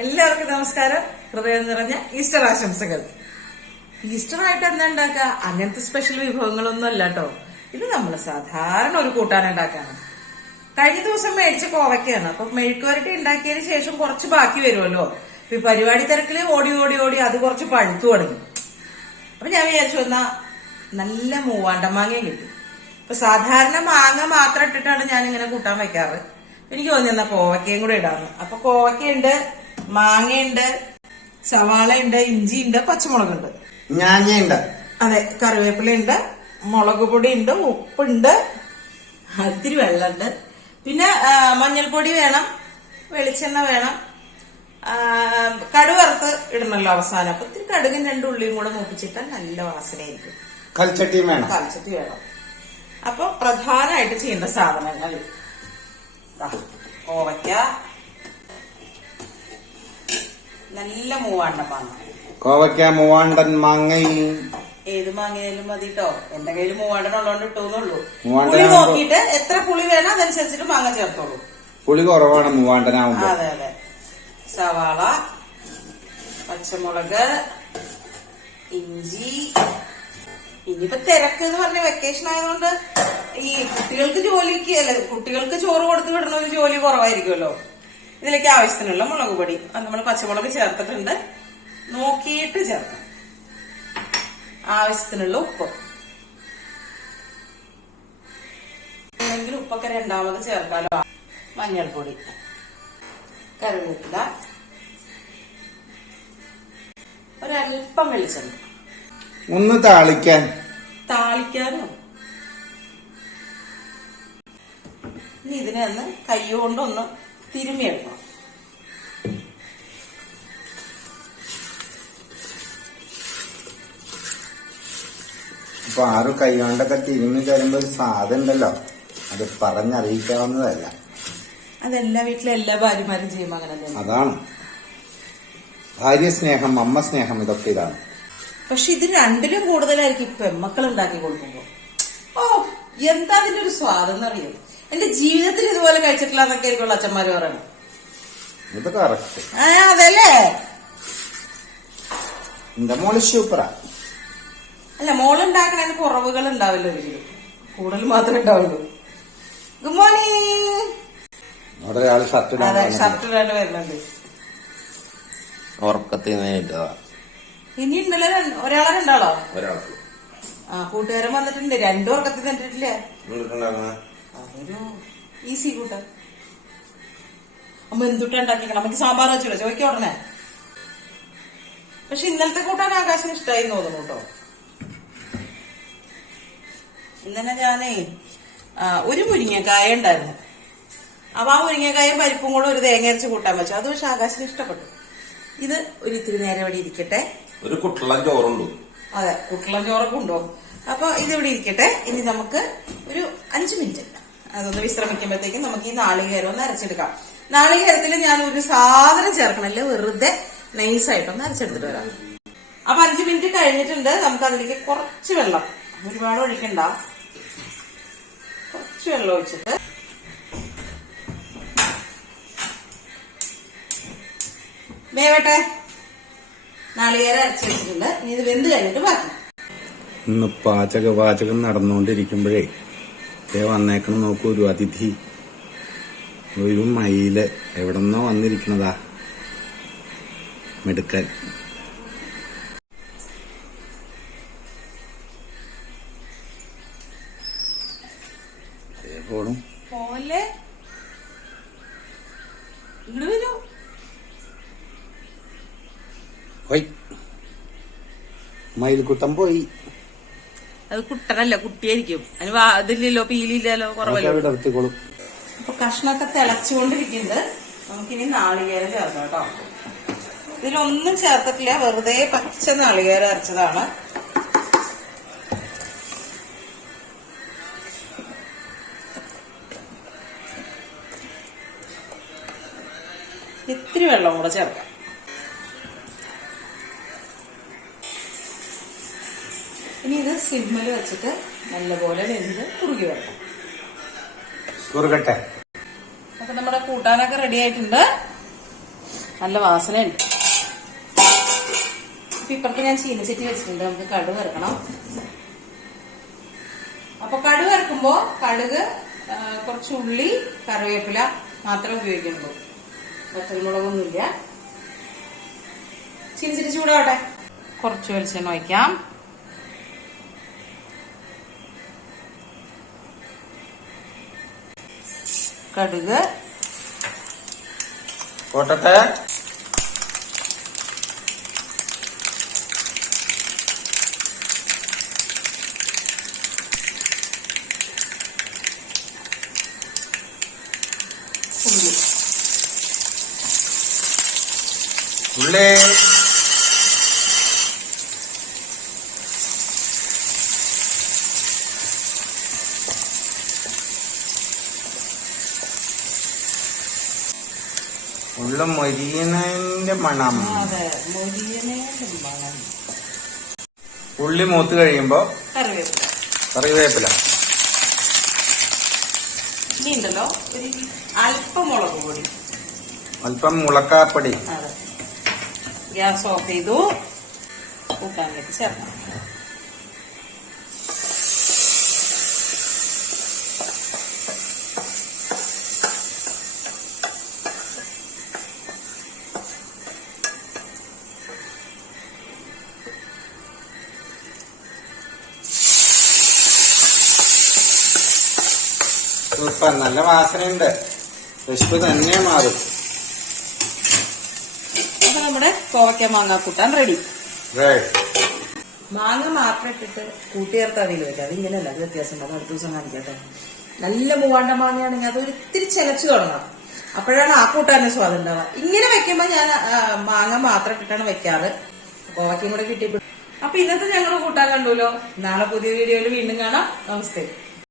എല്ലാവർക്കും നമസ്കാരം. ഹൃദയം നിറഞ്ഞ ഈസ്റ്റർ ആശംസകൾ. ഈസ്റ്റർ ആയിട്ട് എന്താ ഉണ്ടാക്കുക? അങ്ങനത്തെ സ്പെഷ്യൽ വിഭവങ്ങളൊന്നും അല്ല കേട്ടോ ഇത് നമ്മൾ സാധാരണ ഒരു കൂട്ടാൻ ഉണ്ടാക്കാണ്. കഴിഞ്ഞ ദിവസം മേടിച്ച കോവയ്ക്കാണ്. അപ്പൊ മെഴുക്കുവരട്ടി ഉണ്ടാക്കിയതിന് ശേഷം കുറച്ച് ബാക്കി വരുമല്ലോ. ഈ പരിപാടി തിരക്കിൽ ഓടി ഓടി ഓടി അത് കുറച്ച് പഴുത്തു തുടങ്ങി. അപ്പൊ ഞാൻ വിചാരിച്ചു എന്നാ നല്ല മൂവാണ്ട മാങ്ങയും കിട്ടി. ഇപ്പൊ സാധാരണ മാങ്ങ മാത്രം ഇട്ടിട്ടാണ് ഞാൻ ഇങ്ങനെ കൂട്ടാൻ വെക്കാറ് എനിക്ക് തോന്നി എന്നാ കോവയ്ക്കയും കൂടെ ഇടാന്ന്. അപ്പൊ കോവയ്ക്കയുണ്ട് മാങ്ങയുണ്ട് സവാളയുണ്ട് ഇഞ്ചിയുണ്ട് പച്ചമുളകുണ്ട്. ഞാഞ്ഞുണ്ട് അതെ കറിവേപ്പിലയുണ്ട് മുളക് പൊടിയുണ്ട് ഉപ്പുണ്ട് ഇത്തിരി വെള്ളമുണ്ട്. പിന്നെ മഞ്ഞൾപ്പൊടി വേണം വെളിച്ചെണ്ണ വേണം. കടുവറുത്ത് ഇടണല്ലോ അവസാനം. അപ്പൊ ഇത്തിരി കടുകും രണ്ടു ഉള്ളിയും കൂടെ മൂപ്പിച്ചിട്ടാൽ നല്ല വാസനയായിരിക്കും. കൽച്ചട്ടി വേണം. കൽച്ചട്ടി വേണം. അപ്പൊ പ്രധാനമായിട്ട് ചെയ്യേണ്ട സാധനങ്ങൾ. ഓവയ്ക്ക. നല്ല മൂവാണ്ട മാങ്ങ. കോവയ്ക്ക മൂവാണ്ടൻ മാങ്ങയിൽ. ഏത് മാങ്ങയായാലും മതി കേട്ടോ എന്റെ കയ്യിൽ മൂവാണ്ടൻ ഉള്ളതുകൊണ്ട് ഇട്ടൂന്നുള്ളൂ. പുളി നോക്കിയിട്ട് എത്ര പുളി വേണം അതനുസരിച്ചിട്ട് മാങ്ങ ചേർത്തോളൂ. പുളി കുറവാണ് മൂവാണ്ടനാവുമ്പോ അതെ അതെ. സവാള പച്ചമുളക് ഇഞ്ചി. ഇനിയിപ്പോ തിരക്ക് എന്ന് പറഞ്ഞ വെക്കേഷൻ ആയതുകൊണ്ട് ഈ കുട്ടികൾക്ക് ജോലിക്ക് അല്ല കുട്ടികൾക്ക് ചോറ് കൊടുത്ത് വിടുന്ന ഒരു ജോലി കുറവായിരിക്കുമല്ലോ. ഇതിലേക്ക് ആവശ്യത്തിനുള്ള മുളക് പൊടി. അത് നമ്മൾ പച്ചമുളക് ചേർത്തിട്ടുണ്ട്. നോക്കിയിട്ട് ചേർക്കാം. ആവശ്യത്തിനുള്ള ഉപ്പ്. അല്ലെങ്കിൽ ഉപ്പൊക്കെ രണ്ടാമത് ചേർക്കാലോ മഞ്ഞൾപ്പൊടി. കറിവേപ്പില. ഒരല്പം വെളിച്ചെണ്ണ. ഒന്ന് താളിക്കാൻ. താളിക്കാനോ? ഇനി ഇതിനെ ഒന്ന് കൈ കൊണ്ടൊന്ന് തിരുമ്മിയെടുക്കണം അപ്പൊ ആറ് കൈകൊണ്ടൊക്കെ തിരുമ്മി തരുമ്പോ ഒരു സാധനം ഉണ്ടല്ലോ. അത് പറഞ്ഞറിയിക്കാവുന്നതല്ല. അതെല്ലാ വീട്ടിലെ എല്ലാ ഭാര്യമാരും ചെയ്യുമ്പോ അങ്ങനെ തന്നെ. അതാണ്. ഭാര്യ സ്നേഹം അമ്മ സ്നേഹം ഇതൊക്കെ ഇതാണ്. പക്ഷെ ഇത് രണ്ടിലും കൂടുതലായിരിക്കും ഇപ്പൊ മക്കൾ ഉണ്ടാക്കി കൊടുക്കുമ്പോ. ഓ എന്താ അതിന്റെ ഒരു സ്വാദം അറിയോ എന്റെ ജീവിതത്തിൽ ഇതുപോലെ കഴിച്ചിട്ടില്ല എന്നൊക്കെ ആയിരിക്കുള്ളൂ അച്ഛന്മാര് പറയണം ഇത് കറക്റ്റ് ആ അതല്ലേ? എന്റെ മോൾ സൂപ്പറാ അല്ല മോളുണ്ടാക്കണതിന് കുറവുകൾ ഉണ്ടാവില്ല ഒരിക്കലും. കൂടുതൽ മാത്രമേ ഉണ്ടാവുള്ളൂ. ഗുഡ് മോർണിംഗ് അവിടെ ഒരാൾ ഷർട്ട് അതെ. ഷർട്ട് ഇടാണ്ട് വരുന്നുണ്ട്. ഉറക്കത്തിൽ ഇനി ഇന്നലെ രണ്ട്- ഒരാളെ രണ്ടാളോ? ഒരാൾക്ക്. ആ കൂട്ടുകാരൻ വന്നിട്ടുണ്ട്. രണ്ടു ഉറക്കത്തിൽ കണ്ടിട്ടില്ലേ അതൊരു ഈസി കൂട്ടം അമ്മ എന്തുട്ടാ ഉണ്ടാക്കിക്കണം നമുക്ക് സാമ്പാർ വെച്ചോ ചോദിക്കാം ഉടനെ. പക്ഷെ ഇന്നലത്തെ കൂട്ടാൻ ആകാശം ഇഷ്ടമായി തോന്നുന്നു കേട്ടോ. ഇന്നലെ ഞാനേ ഒരു മുരിങ്ങക്കായ ഉണ്ടായിരുന്നു. അപ്പൊ ആ മുരിങ്ങക്കായും പരിപ്പും കൂടെ ഒരു തേങ്ങ അരച്ച് കൂട്ടാൻ വെച്ചു. അത് പക്ഷെ ആകാശത്തിന് ഇഷ്ടപ്പെട്ടു. ഇത് ഒരു ഇത്തിരി നേരം ഇവിടെ ഇരിക്കട്ടെ. ഒരു കുട്ടളം ചോറുണ്ടോ? അതെ കുട്ടളം ചോറൊക്കെ ഉണ്ടോ? അപ്പൊ ഇതിവിടെ ഇരിക്കട്ടെ. ഇനി നമുക്ക് ഒരു അഞ്ചു മിനിറ്റ്. അതൊന്ന് വിശ്രമിക്കുമ്പോഴത്തേക്കും നമുക്ക് ഈ നാളികേരം ഒന്ന് അരച്ചെടുക്കാം. നാളികേരത്തിൽ ഞാൻ ഒരു സാധനം ചേർക്കണല്ല വെറുതെ നൈസായിട്ടൊന്ന് അരച്ചെടുത്തിട്ട് വരാം. അപ്പൊ അഞ്ചു മിനിറ്റ് കഴിഞ്ഞിട്ടുണ്ട്. നമുക്ക് അതിലേക്ക് കുറച്ച് വെള്ളം. ഒരുപാട് ഒഴിക്കണ്ട. കുറച്ച് വെള്ളം ഒഴിച്ചിട്ട്. വേവട്ടെ. നാളികേരം അരച്ച് വെച്ചിട്ടുണ്ട്. ഇനി ഇത് വെന്ത് കഴിഞ്ഞിട്ട് ബാക്കി. ഇന്ന് പാചക പാചകം നടന്നുകൊണ്ടിരിക്കുമ്പോഴേ ദേ വന്നേക്കണം നോക്കൂ ഒരു അതിഥി. ഒരു മയിൽ എവിടെന്നോ വന്നിരിക്കണതാ. മെടുക്കൽ പോണു. പോലെ. ഇങ്ങോട്ട് വരൂ. ഹൊയ്. മയിൽക്കുട്ടം പോയി. അത് കുട്ടനല്ല കുട്ടിയായിരിക്കും. അതിന് വാ- ഇതില്ലല്ലോ പീലില്ലല്ലോ കുറവല്ലോ അപ്പൊ കഷ്ണമൊക്കെ തിളച്ചുകൊണ്ടിരിക്കുന്നുണ്ട്. നമുക്കിനി നാളികേരം ചേർക്കാം കേട്ടോ. ഇതിലൊന്നും ചേർത്തിട്ടില്ല. വെറുതെ പച്ച നാളികേരം അരച്ചതാണ്. ഇത്തിരി വെള്ളം കൂടെ ചേർക്കാം. ഇത് സിമ്മിൽ വെച്ചിട്ട് നല്ലപോലെ വെന്ത് കുറുകി വരണം കുറുകട്ടെ. അപ്പൊ നമ്മുടെ കൂട്ടാനൊക്കെ റെഡി ആയിട്ടുണ്ട്. നല്ല വാസനയുണ്ട്. അപ്പൊ ഇപ്പുറത്ത് ഞാൻ ചീനച്ചട്ടി വെച്ചിട്ടുണ്ട്. നമുക്ക് കടുക് ഇറക്കണം അപ്പൊ കടുക് ഇറക്കുമ്പോ കടുക് കുറച്ച് ഉള്ളി കറിവേപ്പില മാത്രമേ ഉപയോഗിക്കുന്നുള്ളൂ. പച്ചമുളകൊന്നുമില്ല ചീനച്ചട്ടി ചൂടാവട്ടെ. കുറച്ച് വെളിച്ചെണ്ണ ഒഴിക്കാം. കടുക് പോട്ടെ ഉള്ളി ഉള്ള മൊരിയനന്റെ മണം. അതെ. മണം. ഉള്ളി മൂത്ത് കഴിയുമ്പോ കറിവേപ്പില. കറിവേപ്പില. ഇനി ഉണ്ടല്ലോ ഒരു അല്പം മുളക് പൊടി. അല്പം മുളക്കാപ്പൊടി. അതെ. ഗ്യാസ് ഓഫ് ചെയ്തു. കൂട്ടാനിലേക്ക് ചേർക്കാം. സൂപ്പർ നല്ല വാസനയുണ്ട്. വിശപ്പ് തന്നെ മാറും. അപ്പൊ നമ്മുടെ കോവയ്ക്ക മാങ്ങ കൂട്ടാൻ റെഡി മാങ്ങ മാത്രം ഇട്ടിട്ട് കൂട്ടിയേർത്ത് അവിയിൽ വെക്കാം. അത് ഇങ്ങനെയല്ല അത് വ്യത്യാസം അത് അടുത്ത ദിവസം കാണിക്കട്ടെ. നല്ല മൂവാണ്ട മാങ്ങയാണെങ്കിൽ അത് ഒരിത്തിരി ചെലച്ചു തുടങ്ങണം അപ്പോഴാണ് ആ കൂട്ടാന്റെ സ്വാദം ഉണ്ടാവുക. ഇങ്ങനെ വെക്കുമ്പോൾ ഞാൻ മാങ്ങ മാത്രം ഇട്ടിട്ടാണ് വെക്കാറ്. കോവയ്ക്കും കൂടെ കിട്ടിയപ്പോൾ അപ്പൊ ഇന്നത്തെ ഞങ്ങൾ കൂട്ടാൻ കണ്ടുല്ലോ. നാളെ പുതിയ വീഡിയോയിൽ വീണ്ടും കാണാം. നമസ്തേ.